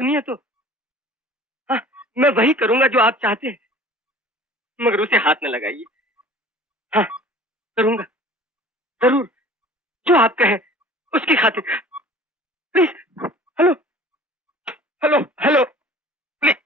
सुनिए तो। हाँ, मैं वही करूंगा जो आप चाहते हैं, मगर उसे हाथ न लगाइए। हाँ, करूंगा जरूर, जो आप कहें उसकी खातिर। Please. Hello hello hello, please.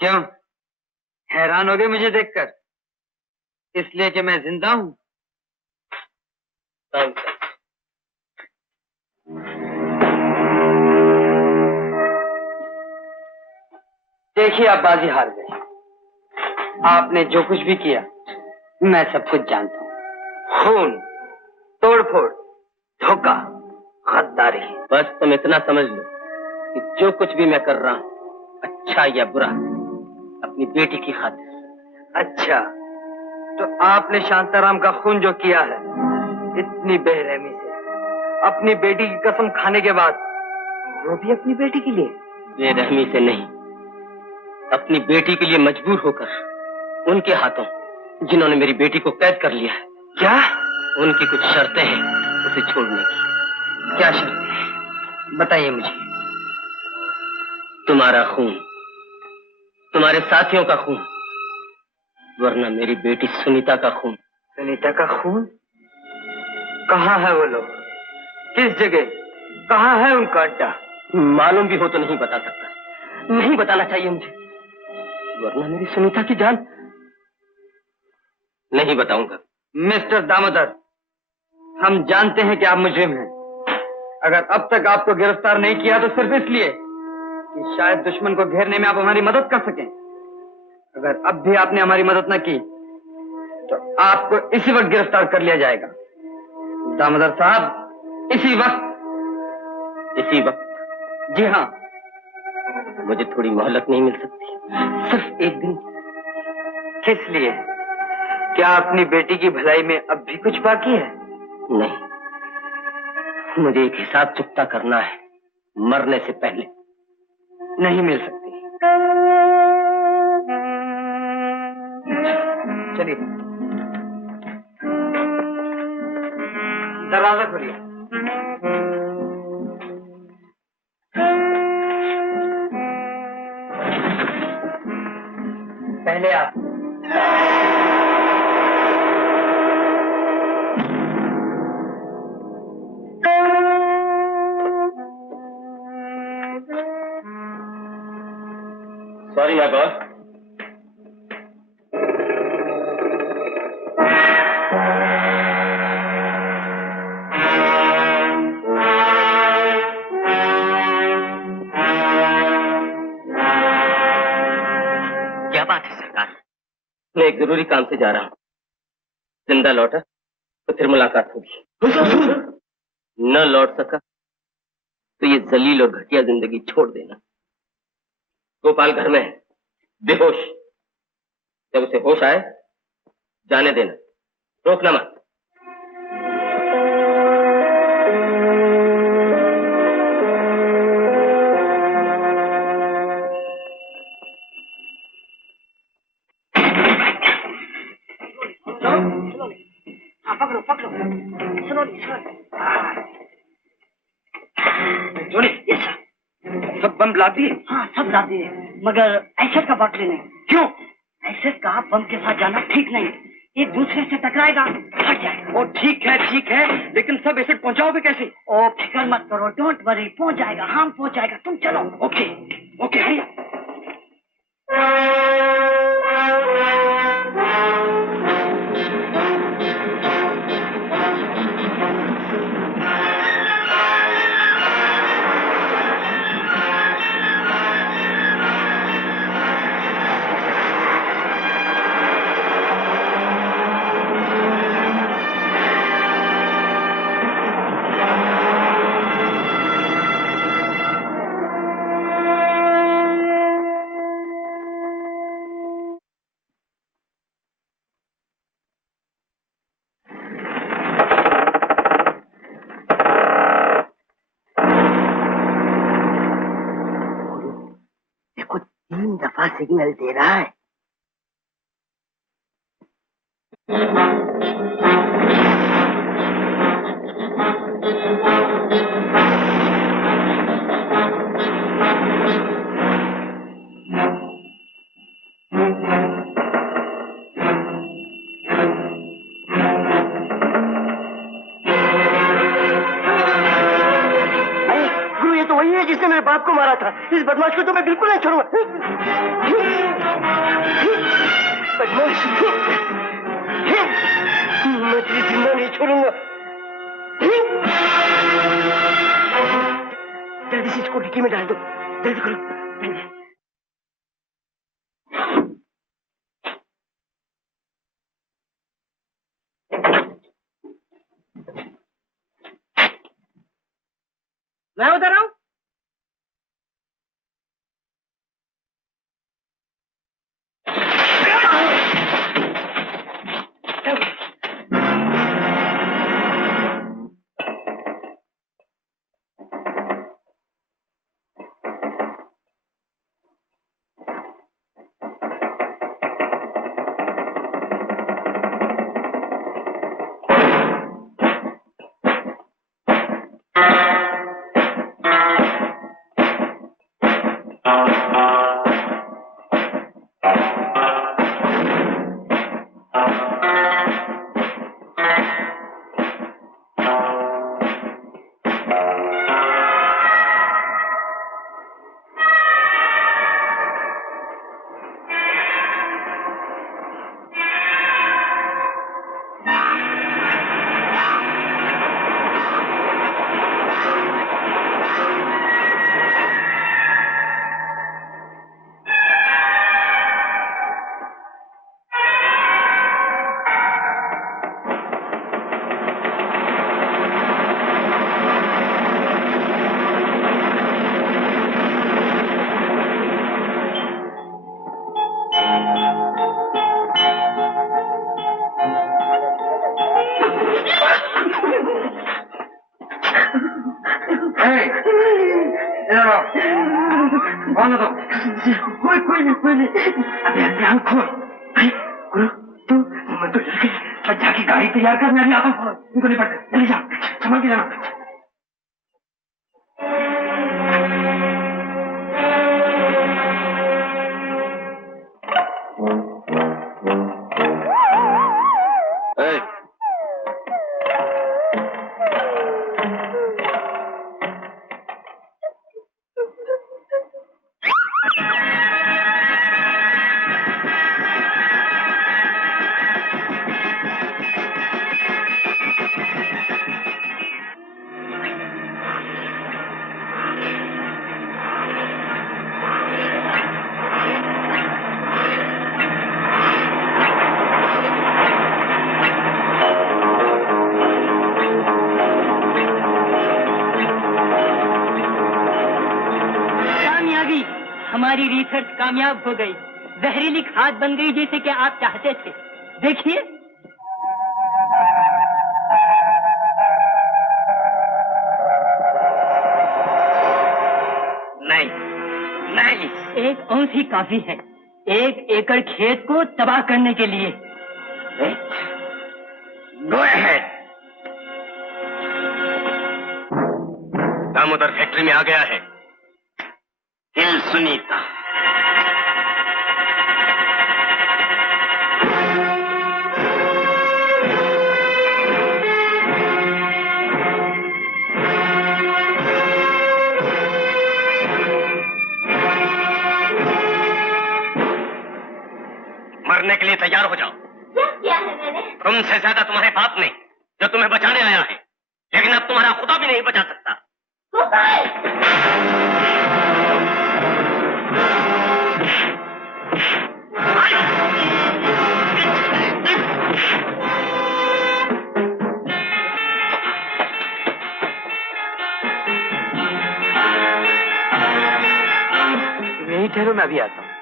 क्यों हैरान हो गए मुझे देखकर? इसलिए कि मैं जिंदा हूं? देखिए, आप बाजी हार गए। आपने जो कुछ भी किया मैं सब कुछ जानता हूं। खून, तोड़फोड़, धोखा, गद्दारी। बस तुम इतना समझ लो कि जो कुछ भी मैं कर रहा हूं, अच्छा या बुरा, अपनी बेटी की खातिर। अच्छा, तो आपने शांताराम का खून जो किया है इतनी बेरहमी से, अपनी बेटी की कसम खाने के बाद, वो भी अपनी बेटी के लिए? बेरहमी से नहीं, अपनी बेटी के लिए मजबूर होकर, उनके हाथों जिन्होंने मेरी बेटी को कैद कर लिया है। क्या? उनकी कुछ शर्तें हैं उसे छोड़ने की। क्या शर्तें हैं? बताइए मुझे। तुम्हारा खून, तुम्हारे साथियों का खून, वरना मेरी बेटी सुनीता का खून। सुनीता का खून? कहाँ है वो लोग? किस जगह? कहाँ है उनका अड्डा? मालूम भी हो तो नहीं बता सकता, नहीं बताना चाहिए मुझे, वरना मेरी सुनीता की जान। नहीं बताऊंगा। मिस्टर दामोदर, हम जानते हैं कि आप मुजरिम हैं। अगर अब तक आपको गिरफ्तार नहीं किया तो सिर्फ इसलिए कि शायद दुश्मन को घेरने में आप हमारी मदद कर सकें। अगर अब भी आपने हमारी मदद न की तो आपको इसी वक्त गिरफ्तार कर लिया जाएगा। दामोदर साहब, इसी वक्त। इसी वक्त? जी हाँ। मुझे थोड़ी मोहलत नहीं मिल सकती? सिर्फ एक दिन? किस लिए? क्या अपनी बेटी की भलाई में अब भी कुछ बाकी है? नहीं, मुझे एक हिसाब चुकता करना है, मरने से पहले। नहीं मिल सकती। चलिए, दरवाजा खोलिए। पहले आप। Sorry my boss. क्या बात है सरकार? मैं एक जरूरी काम से जा रहा हूँ, जिंदा लौटा तो फिर मुलाकात होगी। न लौट सका तो ये जलील और घटिया जिंदगी छोड़ देना। गोपाल घर में है, बेहोश। जब उसे होश आए जाने देना, रोकना मत। पकड़ो पकड़ो, सुनो जोनी, सब बम ला दिए? हाँ, सब ला दिए, मगर एसिड का बाटली नहीं। क्यों? एसिड का बम के साथ जाना ठीक नहीं, एक दूसरे से टकराएगा, फट जाएगा। ओ ठीक है, लेकिन सब एसिड पहुंचाओगे कैसे? ओ फिक्र मत करो, डोंट वरी, पहुंच जाएगा, हम पहुंच जाएगा, तुम चलो। ओके ओके, हरी। देखो, 3 दफा सिग्नल दे रहा है। वही है जिसने मेरे बाप को मारा था। इस बदमाश को तो मैं बिल्कुल नहीं छोड़ूंगा। बदमाश, मैं तुझे जिंदा नहीं छोड़ूंगा। जल्दी से इसको डिक्की में डाल दो, जल्दी करो, जल्दी। मैं उधर आऊं? कोई नहीं। अबे आंख खोल। गुरु तू मैं तो जाके गाड़ी तैयार कर, मैं अभी आता हूँ। इनको नहीं पड़ता, चले जा, संभाल के जाना। हमारी रिसर्च कामयाब हो गई, जहरीली खाद बन गई जैसे कि आप चाहते थे। देखिए, नहीं, एक अंश ही काफी है 1 एकड़ खेत को तबाह करने के लिए। Go ahead. दामोदर फैक्ट्री में आ गया है। किल सुनीता। मरने के लिए तैयार हो जाओ। क्या किया है मैंने? तुमसे ज्यादा तुम्हारे बाप ने, जो तुम्हें बचाने आया है, लेकिन अब तुम्हारा खुदा भी नहीं बचा सकता। यहीं ठहरो, मैं अभी आता हूँ।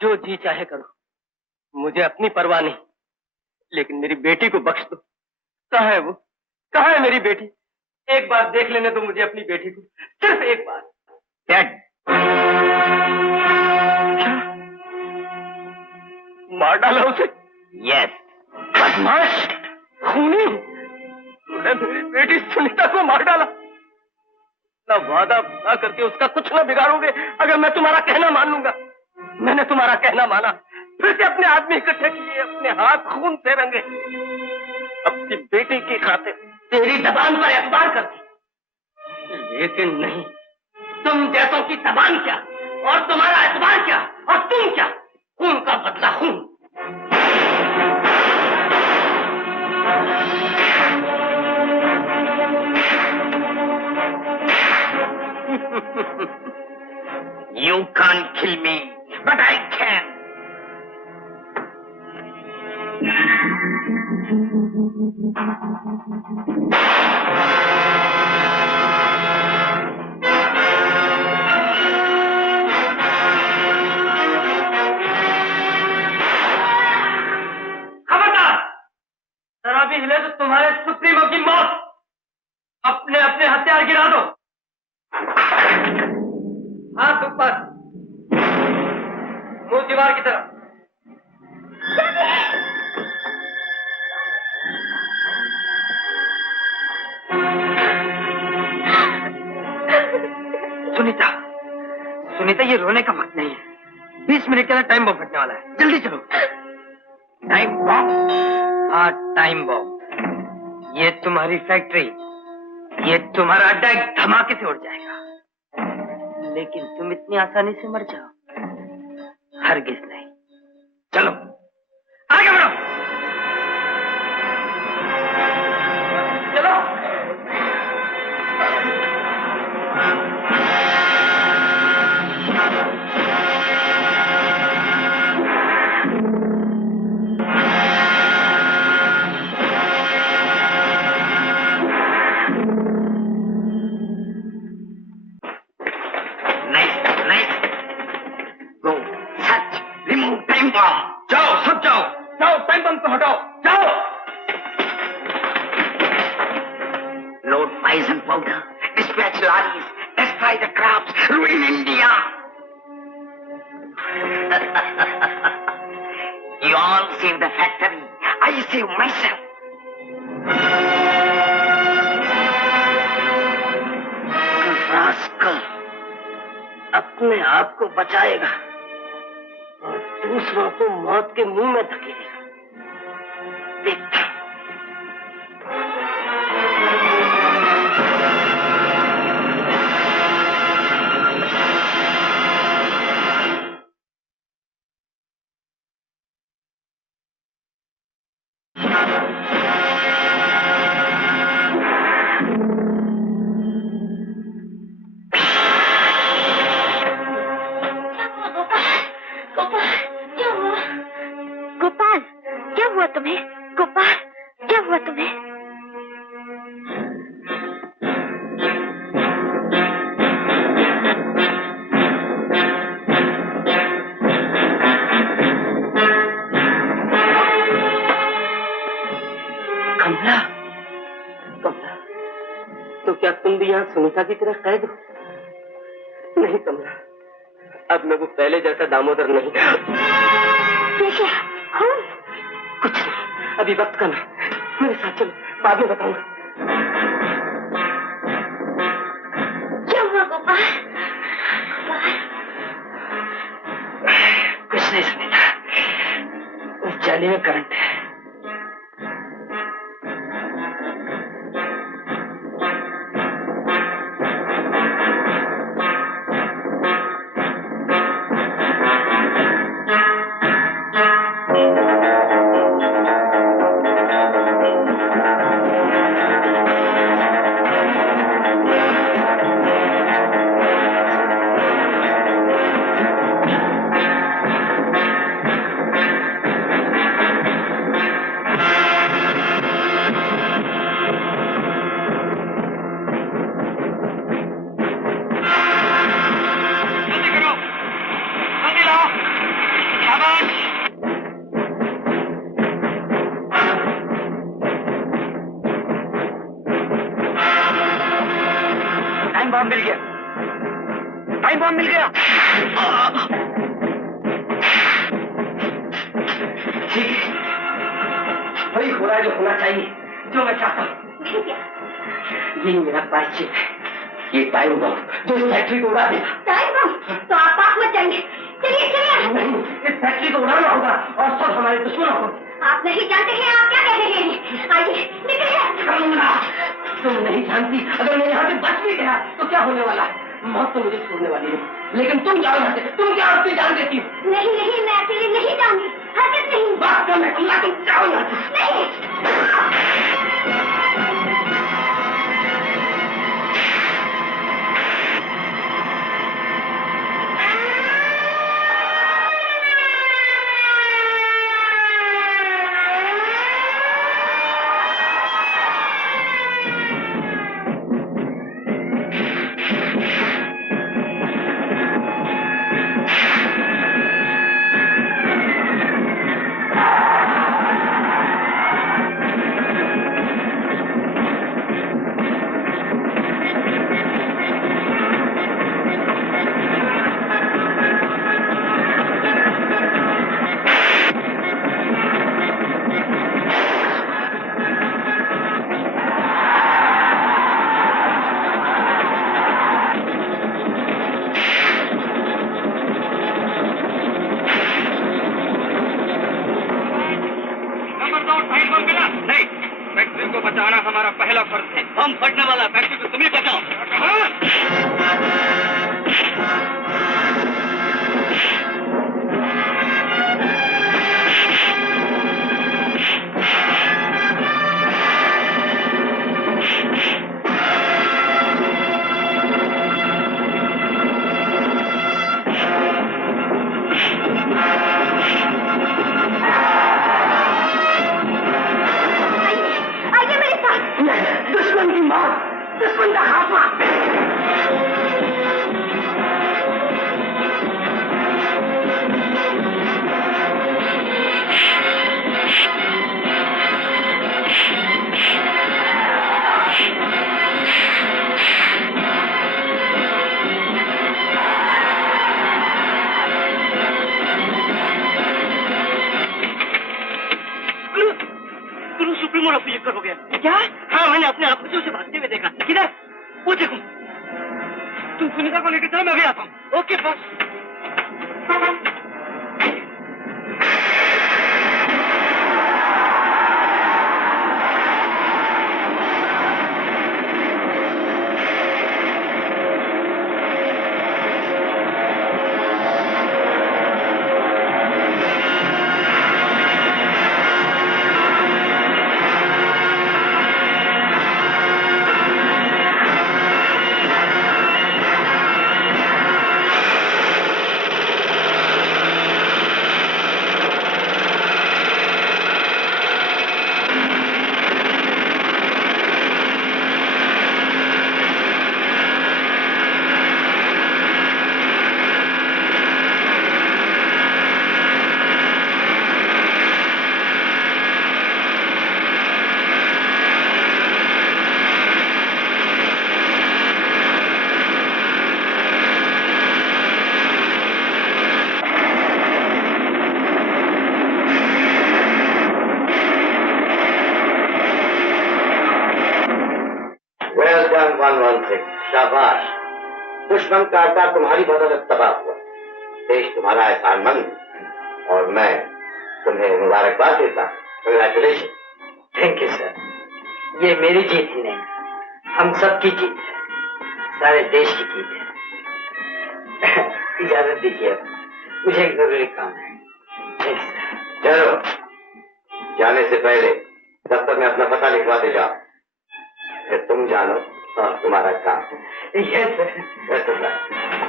जो जी चाहे करो, मुझे अपनी परवाह नहीं, लेकिन मेरी बेटी को बख्श दो। कहाँ है वो? कहाँ है मेरी बेटी? एक बार देख लेने दो मुझे अपनी बेटी को, सिर्फ एक बार। डैड, क्या? मार डाला उसे? यस। बदमाश, खूनी, तूने मेरी बेटी सुनीता को मार डाला। ना वादा ना करके उसका कुछ ना बिगाड़ोगे अगर मैं तुम्हारा कहना मान लूंगा। मैंने तुम्हारा कहना माना, फिर से अपने आदमी इकट्ठे किए, अपने हाथ खून से रंगे, अपनी बेटी की खातिर तेरी जबान पर एतबार करती। लेकिन नहीं, तुम जैसों की जबान क्या और तुम्हारा एतबार क्या, और तुम क्या, खून का बदला खून। You can't kill me, but I can. खबरदार! जरा भी हिले तो तुम्हारे सुप्रीमो की मौत। अपने अपने हथियार गिरा दो। हाथ ऊपर, मुंह दीवार की तरफ। सुनीता, सुनीता, ये रोने का वक्त नहीं है। 20 मिनट के अंदर टाइम बम फटने वाला है। जल्दी चलो। Time bomb? हाँ, टाइम बम। ये तुम्हारी फैक्ट्री, ये तुम्हारा अड्डा एक धमाके से उड़ जाएगा, लेकिन तुम इतनी आसानी से मर जाओ? हरगिज नहीं। चलो आगे बढ़ो। चलो। जाओ, सब जाओ, जाओ, टाइम बम को हटाओ, जाओ। Load poison powder, dispatch lorries, destroy the crops, ruin India. You all save the factory, I save myself. Rascal, अपने आप को बचाएगा और दूसरों को मौत के मुंह में धकेलेगा। देखता। सुनीता की तरह कैद हो? नहीं कमला, अब मैं वो पहले जैसा दामोदर नहीं। क्या? कुछ नहीं, अभी वक्त कम है। मेरे साथ चलो, बाद में बताऊंगा। क्या हुआ गोपाल? कुछ नहीं सुनीता, उस जाली में करंट है। बॉम्ब मिल गया, टाइम बॉम्ब मिल गया। ठीक है, वही हो रहा है जो होना चाहिए, जो मैं चाहता हूँ। ये मेरा प्रायश्चित है, ये टाइम बॉम्ब जो इस फैक्ट्री को उड़ा देगा। टाइम बम तो आप पास मत जाइए। चलिए चलिए। नहीं, इस फैक्ट्री को उड़ाना होगा और सब हमारे दुश्मनों को। आप नहीं जानते हैं आप क्या कह रहे हैं। आइए निकलिए। तुम नहीं जानती, अगर मैं यहाँ से बच भी गया तो क्या होने वाला है? मौत तो मुझे छोड़ने वाली नहीं, लेकिन तुम जाओ यहाँ से। तुम क्या अपनी जान देती हो? नहीं नहीं, मैं अकेले नहीं जाऊंगी, हरकत नहीं। बात कम है, तुम जाओ यहाँ से। नहीं। हमारा पहला फर्ज है। हम फटने वाला फैक्ट्री को तुम ही बचाओ। दुश्मन की मौत, दुश्मन का खात्मा। गुरु सुप्रीमो रफीकर हो गया क्या? हाँ, मैंने अपने आंखों से उसे भागते हुए देखा। किधर? वो देखो। तुम सुनीता को लेकर चलो, मैं भी आता हूँ। Okay boss. शाबाश, दुश्मन का अड्डा तुम्हारी बदौलत तबाह हुआ। देश तुम्हारा एहसानमंद और मैं तुम्हें मुबारकबाद देता हूँ। कंग्रेचुलेशन। Thank you sir. ये मेरी जीत ही नहीं, हम सब की जीत है, सारे देश की जीत है। इजाजत दीजिए, मुझे एक जरूरी काम है। चलो, जाने से पहले दफ्तर में अपना पता लिखवाते जाओ, फिर तुम जानो और तुम्हारा काम। Yes sir. Best of luck.